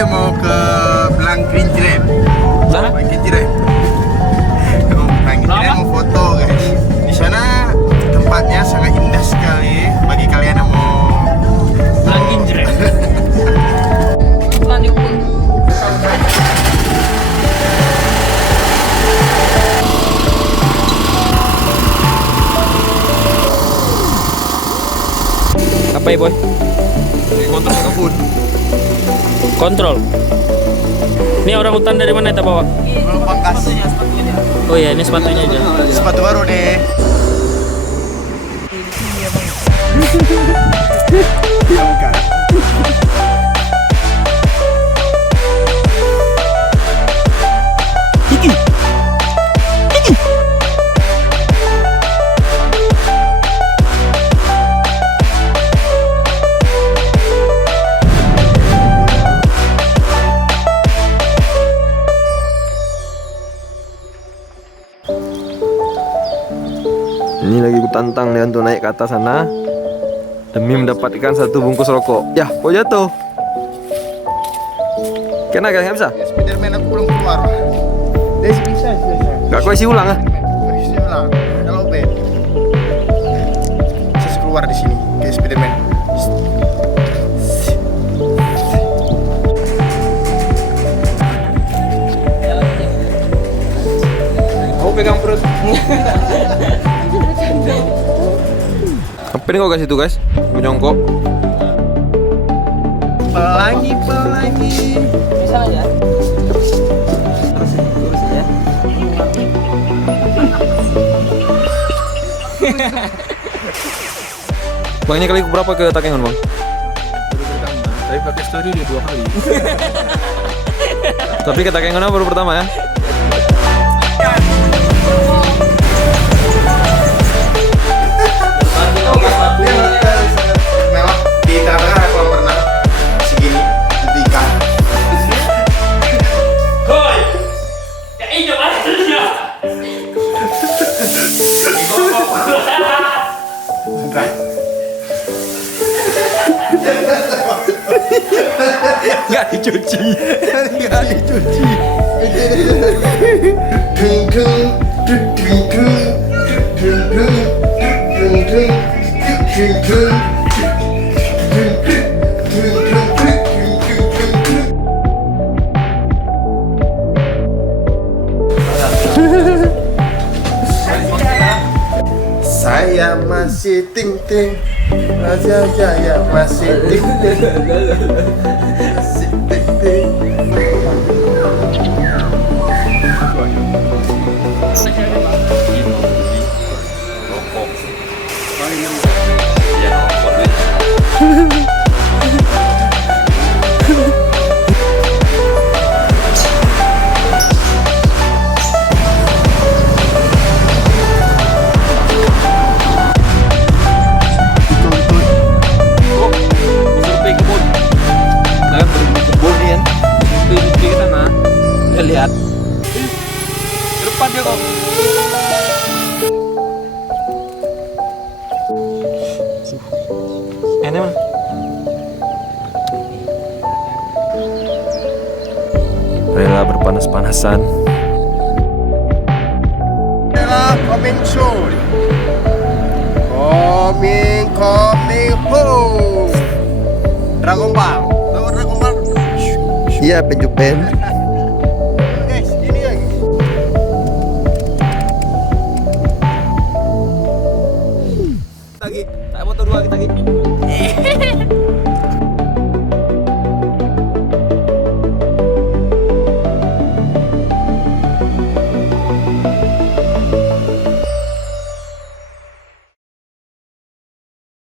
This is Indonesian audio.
dia mau ke Blangkrinjrem. Blangkrinjrem. Blangkrinjrem mau foto guys. Di sana tempatnya sangat indah sekali bagi kalian yang mau Blangkrinjrem. Apa ya boy? kontrol kebun. Kontrol. Ini orang hutan dari mana kita bawa? Pangkas. Oh iya, ini sepatunya aja. Sepatu baru deh. Ya bukan. Ini lagi kutantang dia untuk naik ke atas sana demi mendapatkan 1 bungkus rokok. Ya, kok jatuh? Kena kan? Nggak bisa? Spiderman aku belum keluar. Dia bisa. Nggak kau isi ulang ah? Isi ulang. Kalau bed. Saya keluar di sini kayak Spiderman. Aku pegang perut. Apa ini kau kasih tuh guys? Menyongkok. Pelangi. Bisa aja. Terus ya. Bang, ini kali berapa ke Takengon bang? Baru pertama. Tapi pakai story udah 2 kali. Tapi ke Takengon baru pertama ya? Mewah di tengah-tengah kalau pernah segini ketika Koi. Ya ini maksudnya. Nggak dicuci. saya masih ting saya masih ting Lihat. Depan dia kok. Ini mah. Rela berpanas-panasan. coming soon coming home Dragon Ball Dragon Ball Iya, penjupen. guys ini ya Lagi, tak foto 2 kita lagi.